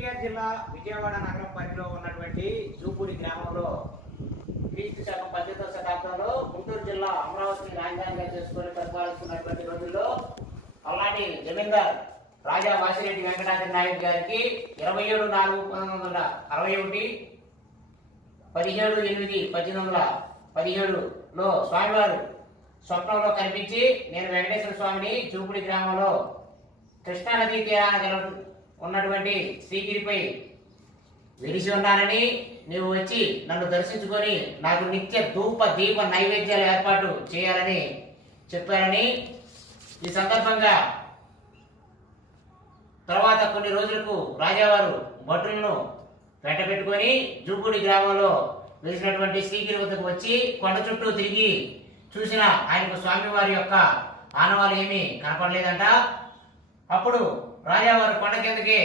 ఎన్టీఆర్ జిల్లా విజయవాడ నగరం పరిధిలో ఉన్నటువంటి జూపూడి గ్రామంలో క్రీస్తు శకం పద్దెనిమిదవ శతాబ్దంలో గుంటూరు జిల్లా అమరావతిని రాజధానిగా చేసుకొని పరిపాలిస్తున్నటువంటి రోజుల్లో అలాంటి జమీందార్ రాజా వాసిరెడ్డి వెంకటాద్రి నాయుడు గారికి ఇరవై ఏడు నాలుగు పంతొమ్మిది వందల అరవై ఒకటి పదిహేడు ఎనిమిది పద్దెనిమిది వందల పదిహేడులో స్వామివారు స్వప్నంలో కనిపించి నేను వెంకటేశ్వర స్వామిని జూపూడి గ్రామంలో కృష్ణానదీ తీరాన ఉన్నటువంటి శ్రీగిరిపై వెలిసి ఉన్నానని నీవు వచ్చి నన్ను దర్శించుకొని నాకు నిత్య ధూప దీప నైవేద్యాలు ఏర్పాటు చేయాలని చెప్పారని ఈ సందర్భంగా తర్వాత కొన్ని రోజులకు రాజావారు భటులను వెంటబెట్టుకొని జూపూడి గ్రామంలో వెలిసినటువంటి శ్రీగిరి వద్దకు వచ్చి కొండ చుట్టూ తిరిగి చూసిన ఆయనకు స్వామివారి యొక్క ఆనవాలు ఏమీ కనపడలేదంట. అప్పుడు రాజావారి కొండ కిందకి